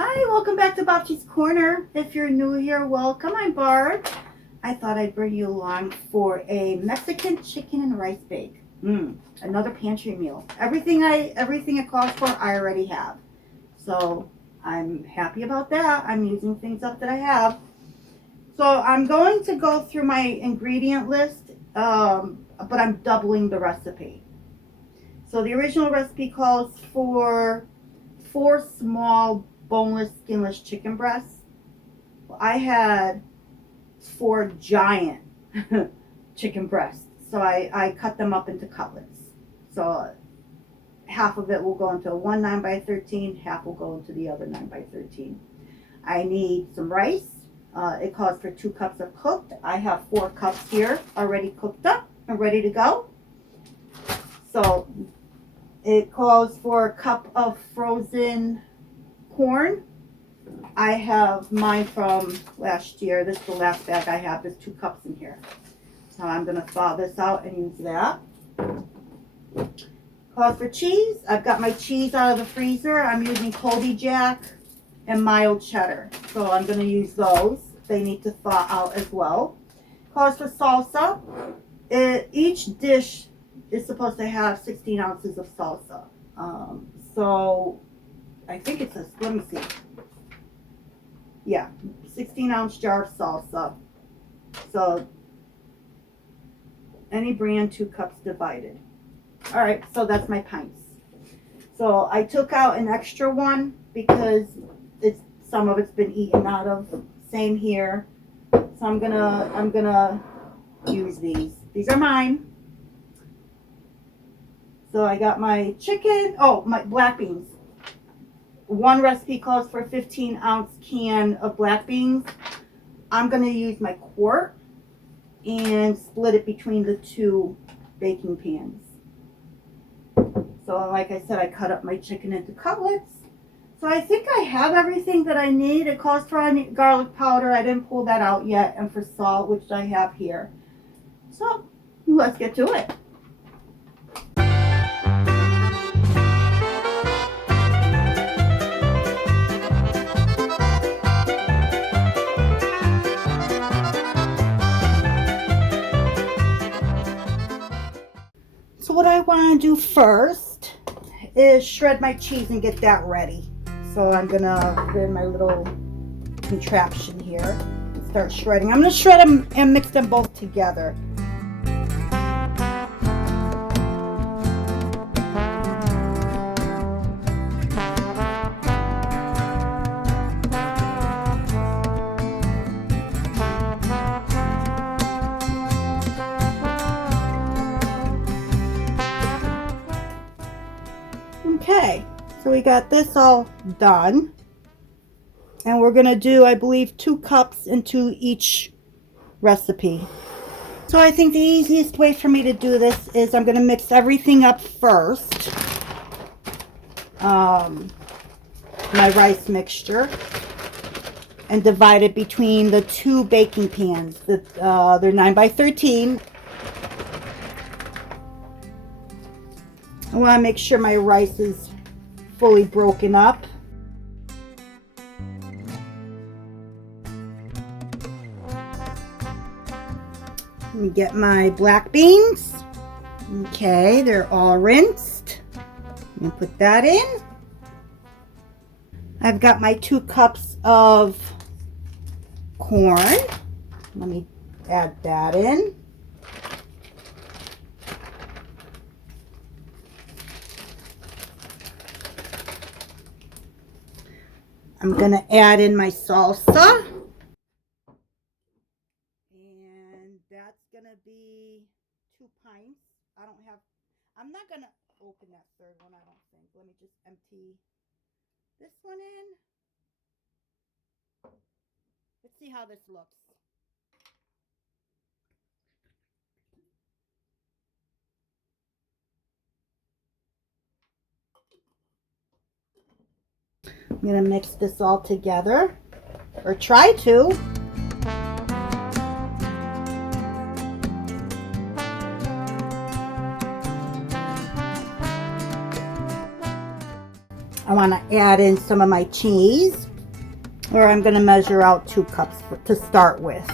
Hi, welcome back to Bobchi's Corner. If you're new here, welcome. I'm Barb. I thought I'd bring you along for a Mexican chicken and rice bake. Another pantry meal. Everything it calls for, I already have. So I'm happy about that. I'm using things up that I have. So I'm going to go through my ingredient list, but I'm doubling the recipe. So the original recipe calls for 4 small boneless, skinless chicken breasts. Well, I had 4 giant chicken breasts. So I cut them up into cutlets. So half of it will go into one 9x13, half will go into the other 9x13. I need some rice. It calls for 2 cups of cooked. I have 4 cups here already cooked up and ready to go. So it calls for a cup of frozen corn. I have mine from last year. This is the last bag I have. There's 2 cups in here. So I'm going to thaw this out and use that. Calls for cheese. I've got my cheese out of the freezer. I'm using Colby Jack and mild cheddar. So I'm going to use those. They need to thaw out as well. Calls for salsa. Each dish is supposed to have 16 ounces of salsa. So I think it says, let me see. Yeah, 16-ounce jar of salsa. So any brand, 2 cups divided. All right, so that's my pints. So I took out an extra one because some of it's been eaten out of. Same here. So I'm gonna use these. These are mine. So I got my chicken. Oh, my black beans. One recipe calls for a 15-ounce can of black beans. I'm going to use my quart and split it between the 2 baking pans. So like I said, I cut up my chicken into cutlets. So I think I have everything that I need. It calls for garlic powder. I didn't pull that out yet. And for salt, which I have here. So let's get to it. So what I want to do first is shred my cheese and get that ready. So I'm going to put in my little contraption here and start shredding. I'm going to shred them and mix them both together. Okay, so we got this all done. And we're going to do, I believe, 2 cups into each recipe. So I think the easiest way for me to do this is I'm going to mix everything up first. My rice mixture. And divide it between the 2 baking pans. They're 9x13. I want to make sure my rice is fully broken up. Let me get my black beans. Okay, they're all rinsed. I'm going to put that in. I've got my 2 cups of corn. Let me add that in. I'm going to add in my salsa. And that's going to be 2 pints. I'm not going to open that third one, I don't think. Let me just empty this one in. Let's see how this looks. I'm going to mix this all together, or try to. I want to add in some of my cheese. Or I'm going to measure out 2 cups to start with.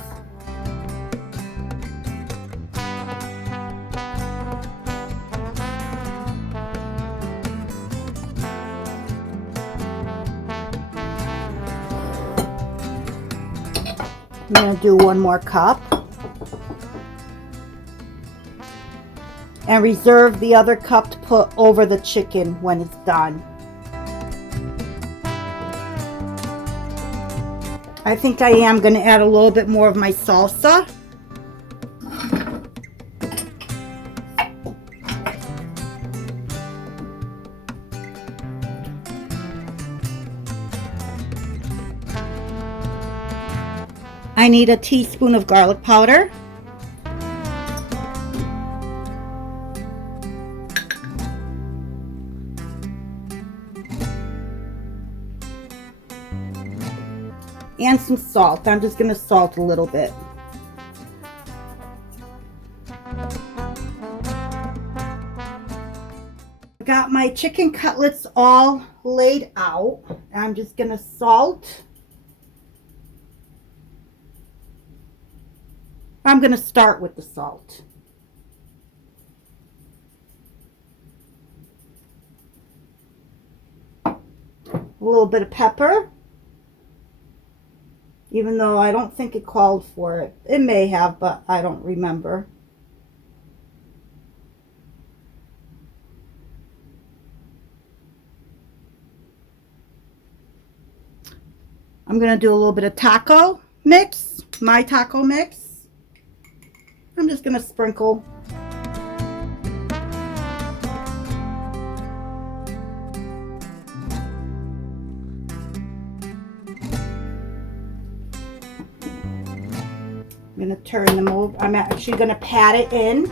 I'm going to do 1 more cup. And reserve the other cup to put over the chicken when it's done. I think I am going to add a little bit more of my salsa. I need a teaspoon of garlic powder. And some salt. I'm just going to salt a little bit. Got my chicken cutlets all laid out. I'm just going to salt. I'm going to start with the salt. A little bit of pepper. Even though I don't think it called for it. It may have, but I don't remember. I'm going to do a little bit of taco mix, my taco mix. I'm just going to sprinkle. I'm going to turn them over. I'm actually going to pat it in.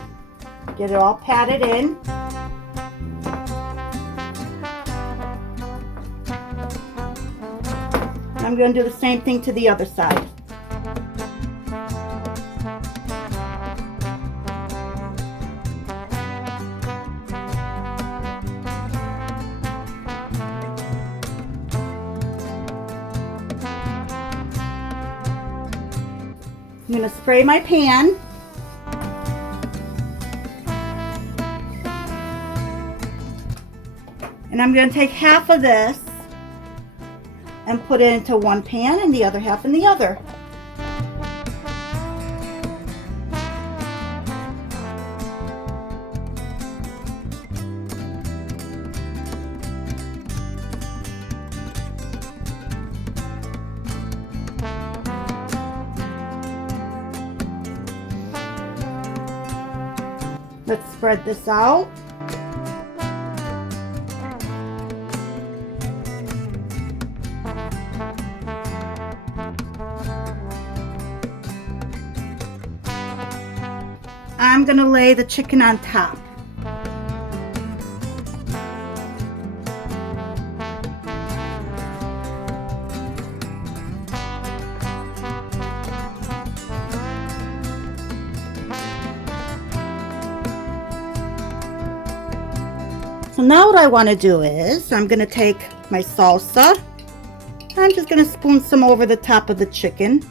Get it all patted in. I'm going to do the same thing to the other side. I'm going to spray my pan. And I'm going to take half of this and put it into one pan and the other half in the other. Let's spread this out. I'm going to lay the chicken on top. So now what I want to do is I'm going to take my salsa. I'm just going to spoon some over the top of the chicken.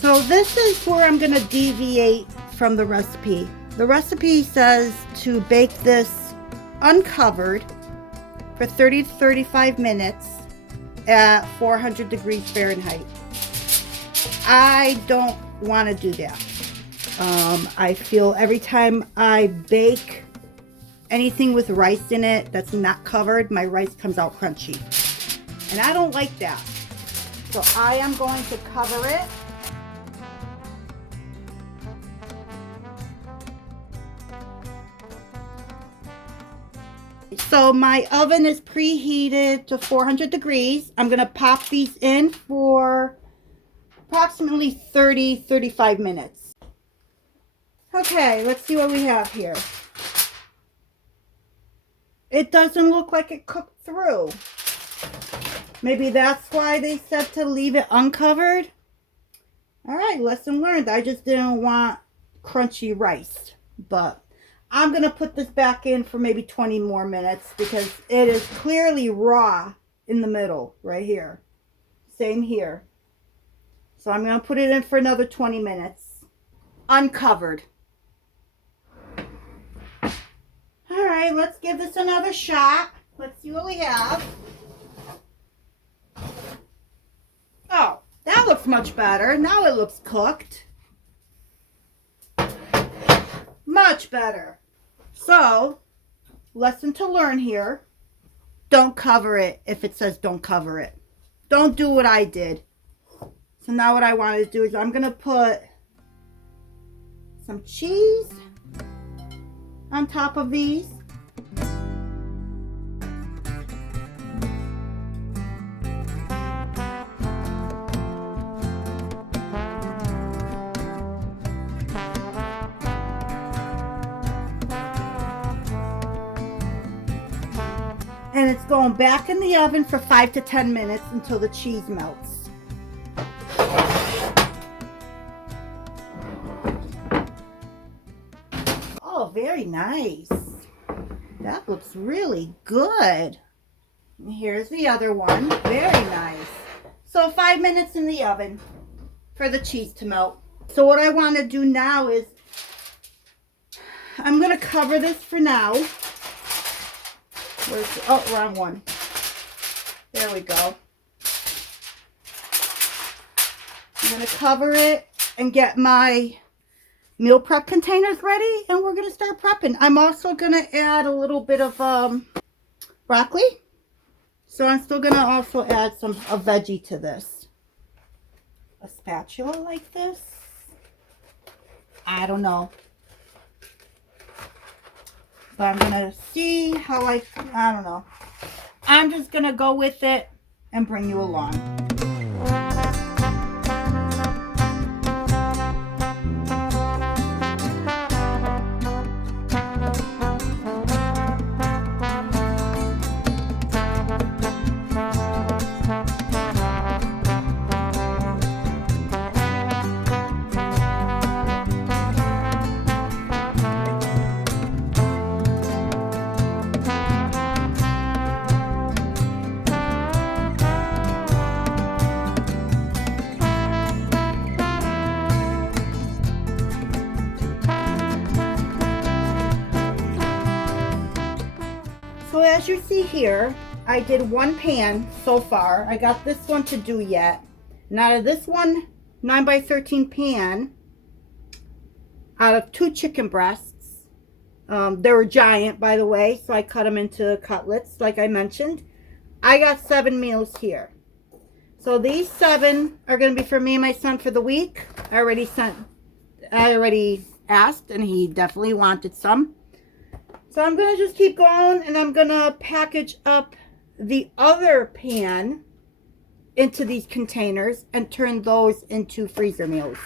So this is where I'm going to deviate from the recipe. The recipe says to bake this uncovered for 30 to 35 minutes at 400 degrees Fahrenheit. I don't want to do that. I feel every time I bake anything with rice in it that's not covered, my rice comes out crunchy. And I don't like that. So I am going to cover it. So my oven is preheated to 400 degrees. I'm going to pop these in for approximately 30-35 minutes. Okay, let's see what we have here. It doesn't look like it cooked through. Maybe that's why they said to leave it uncovered. All right, lesson learned. I just didn't want crunchy rice. But I'm going to put this back in for maybe 20 more minutes because it is clearly raw in the middle right here. Same here. So I'm going to put it in for another 20 minutes. Uncovered. All right, let's give this another shot. Let's see what we have. Oh, that looks much better. Now it looks cooked. Much better. So, lesson to learn here. Don't cover it if it says don't cover it. Don't do what I did. So now what I want to do is I'm going to put some cheese on top of these. And it's going back in the oven for 5 to 10 minutes until the cheese melts. Oh, very nice. That looks really good. And here's the other one. Very nice. So 5 minutes in the oven for the cheese to melt. So what I want to do now is I'm going to cover this for now. Where's the, oh, wrong one. There we go. I'm going to cover it and get my meal prep containers ready, and we're going to start prepping. I'm also going to add a little bit of broccoli. So I'm still going to also add a veggie to this. A spatula like this. I don't know. But I'm going to see how I don't know. I'm just going to go with it and bring you along. So as you see here, I did one pan so far. I got this one to do yet. And out of this one 9x13 pan, out of 2 chicken breasts, they were giant, by the way, so I cut them into cutlets like I mentioned. I got 7 meals here. So these 7 are going to be for me and my son for the week. I already asked, and he definitely wanted some. So I'm going to just keep going, and I'm going to package up the other pan into these containers and turn those into freezer meals.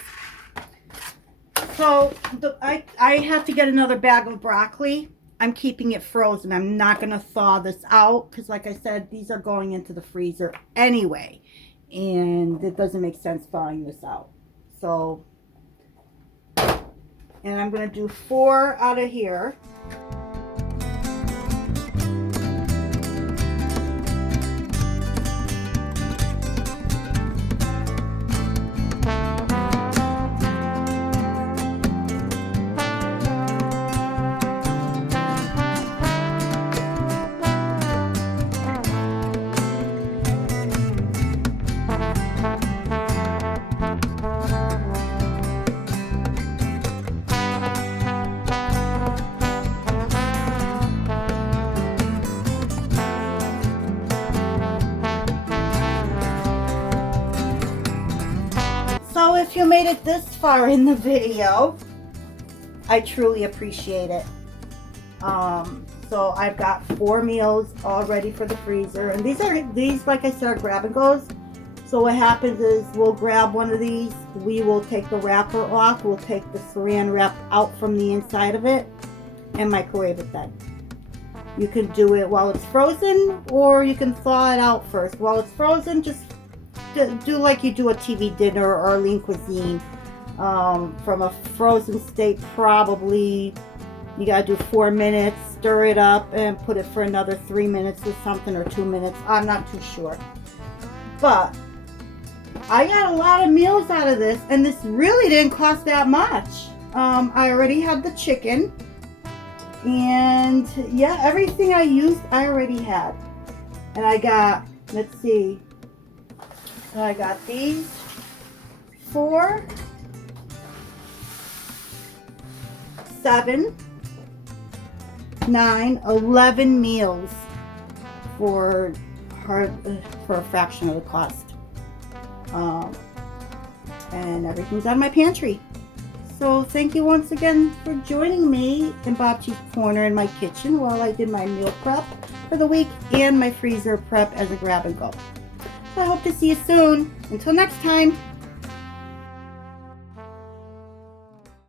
So I have to get another bag of broccoli. I'm keeping it frozen. I'm not going to thaw this out because, like I said, these are going into the freezer anyway. And it doesn't make sense thawing this out. So, and I'm going to do 4 out of here. So if you made it this far in the video, I truly appreciate it. So I've got 4 meals all ready for the freezer, and these like I said are grab and goes. So what happens is we'll grab one of these, we will take the wrapper off, we'll take the saran wrap out from the inside of it and microwave it then. You can do it while it's frozen, or you can thaw it out first. While it's frozen, just do like you do a TV dinner or lean cuisine. From a frozen state, probably you gotta do 4 minutes, stir it up, and put it for another 3 minutes or something, or 2 minutes. I'm not too sure. But I got a lot of meals out of this, and this really didn't cost that much. I already had the chicken. And yeah, everything I used, I already had. And I got, let's see, I got these 4, 7, 9, 11 meals for a fraction of the cost. And everything's out of my pantry. So thank you once again for joining me in Bobchi's Corner in my kitchen while I did my meal prep for the week and my freezer prep as a grab and go. So I hope to see you soon. Until next time.